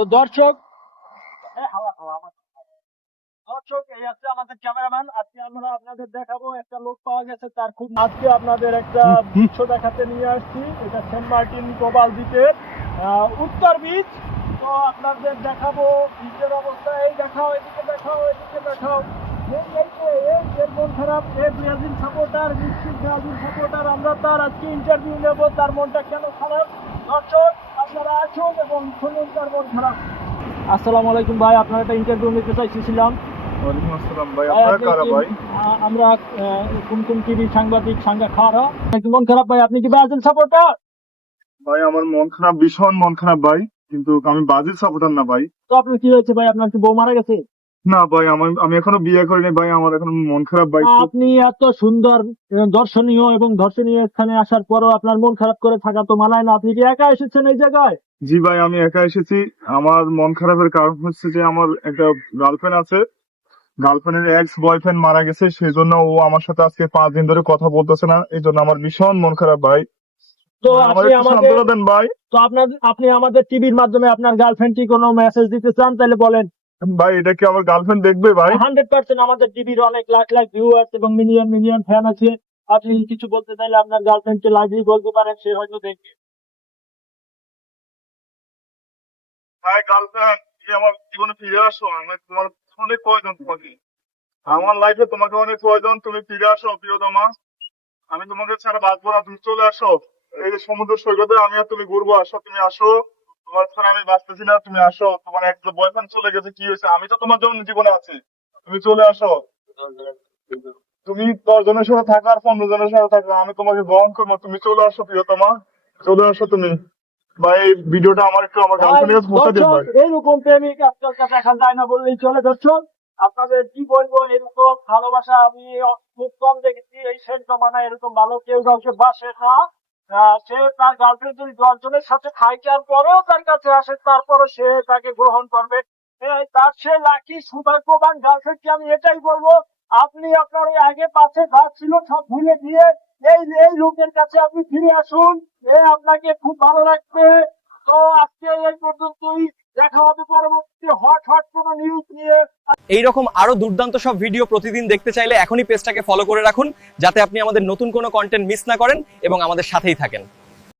তো দর্শক দর্শক এই হচ্ছে আমাদের ক্যামেরাম্যান। আজকে আমরা আপনাদের দেখাবো একটা লোক পাওয়া গেছে, তার খুব আজকে আপনাদের একটা দৃশ্য দেখাতে নিয়ে আসছি। এটা সেন্ট মার্টিন প্রবাল দ্বীপের উত্তর বিচ। তো আপনাদের দেখাবো বিচের অবস্থা। এই দেখাও, এদিকে দেখাও, এদিকে দেখাও। মন খারাপ, ব্রাজিল সাপোর্টার, নিশ্চিত ব্রাজিল সাপোর্টার। আমরা তার আজকে ইন্টারভিউ নেবো, তার মনটা কেন খারাপ। দর্শক আপনারা আসুন এবং শুনুন তার মন খারাপ। আসসালামু আলাইকুম ভাই, আপনার একটা ইন্টারভিউ নিতে চাইছিলাম। ওয়ালাইকুম আসসালাম ভাই, আপনারা কারা ভাই? আমরা কোন টিভি সাংবাদিক খারা। মন খারাপ ভাই, আপনি কি ব্রাজিল সাপোর্টার? ভাই আমার মন খারাপ, ভীষণ মন খারাপ ভাই, কিন্তু আমি ব্রাজিল সাপোর্টার না ভাই। তো আপনার কি হয়েছে ভাই? আপনার কি বউ মারা গেছে? না ভাই, আমি এখনো বিয়ে করিনি ভাই, আমার এখন মন খারাপ ভাই। আপনি এত সুন্দর দর্শনীয় এবং দর্শনীয় স্থানে আসার পরও আপনার মন খারাপ করে থাকা তো মানায় না। আপনি কি একা এসেছেন এই জায়গায়? জি ভাই, আমি একা এসেছি। আমার মন খারাপের কারণ হচ্ছে যে আমার একটা গার্লফ্রেন্ড আছে, গার্লফ্রেন্ডের এক্স বয়ফ্রেন্ড মারা গেছে, সেই জন্য ও আমার সাথে আজকে 5 দিন ধরে কথা বলতেছে না। এই জন্য আমার ভীষণ মন খারাপ ভাই। তো আমার আপনি একটু সান্ত্বনা দেন ভাই। তো আপনি আমাদের টিভির মাধ্যমে আপনার গার্লফ্রেন্ড কি কোনো মেসেজ দিতে চান তাহলে বলেন। ভাই এটা কি আমার গার্লফ্রেন্ড দেখবে ভাই? 100% আমাদের টিভির অনেক লাখ লাখ ভিউয়ার্স এবং মিলিয়ন ফ্যান আছে। আপনি কিছু বলতে চাইলে আপনার গার্লফ্রেন্ডকে লাইভলি বলতে পারেন, সে হয়তো দেখবে। ভাই গার্লফ্রেন্ড, তুমি আমার জীবনে ফিরে আসো, আমি তোমার অনেক প্রয়োজন তোমাকে, আমার লাইফে তোমাকে অনেক প্রয়োজন। তুমি ফিরে আসো প্রিয়তমা, আমি তোমাকে ছাড়া বাঁচবো না, তুমি চলে আসো। এই যে সমুদ্র সৈকতে আমি আর তুমি ঘুরবো, আসো, তুমি আসো। তোমার ছাড়া আমি বাঁচতেছি না, তুমি আসো। তোমার এক বয়ফ্রেন্ড চলে গেছে, কি হয়েছে? আমি তো তোমার জন্য জীবনে আছি, তুমি চলে আসো। তুমি 10 জনের সাথে থাকো আর 15 জনের সাথে থাকো, আমি তোমাকে গ্রহণ করবো। তুমি চলে আসো প্রিয়তমা, চলে আসো তুমি। ভাই এই ভিডিওটা আমার একটু আমার গার্লফ্রেন্ডের কাছে পৌঁছে দিন ভাই। এইরকম প্রেমিক আজকালকার দেখা যায় না বললেই চলে। দর্শক আপনাদের কি বলবো, এরকম ভালোবাসা আমি খুব কম দেখেছি। এই শেষ জমানায় এরকম ভালো কেউ কাউকে বাসে না। সে তার গার্লফ্রেন্ড যদি 10 জনের সাথে থাকার পরেও তার কাছে আসে, তারপরে সে তাকে গ্রহণ করবে। তার সে লাকি সৌভাগ্যবান গার্লফ্রেন্ডকে আমি এটাই বলবো, আপনি আপনার ওই আগে পাশে যা ছিল সব ভুলে দিয়ে এই লোকের কাছে আপনি ফিরে আসুন। আপনাকে খুব ভালো লাগবে। তো আজকে এই পর্যন্তই, দেখা হবে পরবর্তী হট কোনো নিউজ নিয়ে। এইরকম আরো দুর্দান্ত সব ভিডিও প্রতিদিন দেখতে চাইলে এখনই পেজটাকে ফলো করে রাখুন, যাতে আপনি আমাদের নতুন কোনো কন্টেন্ট মিস না করেন এবং আমাদের সাথেই থাকেন।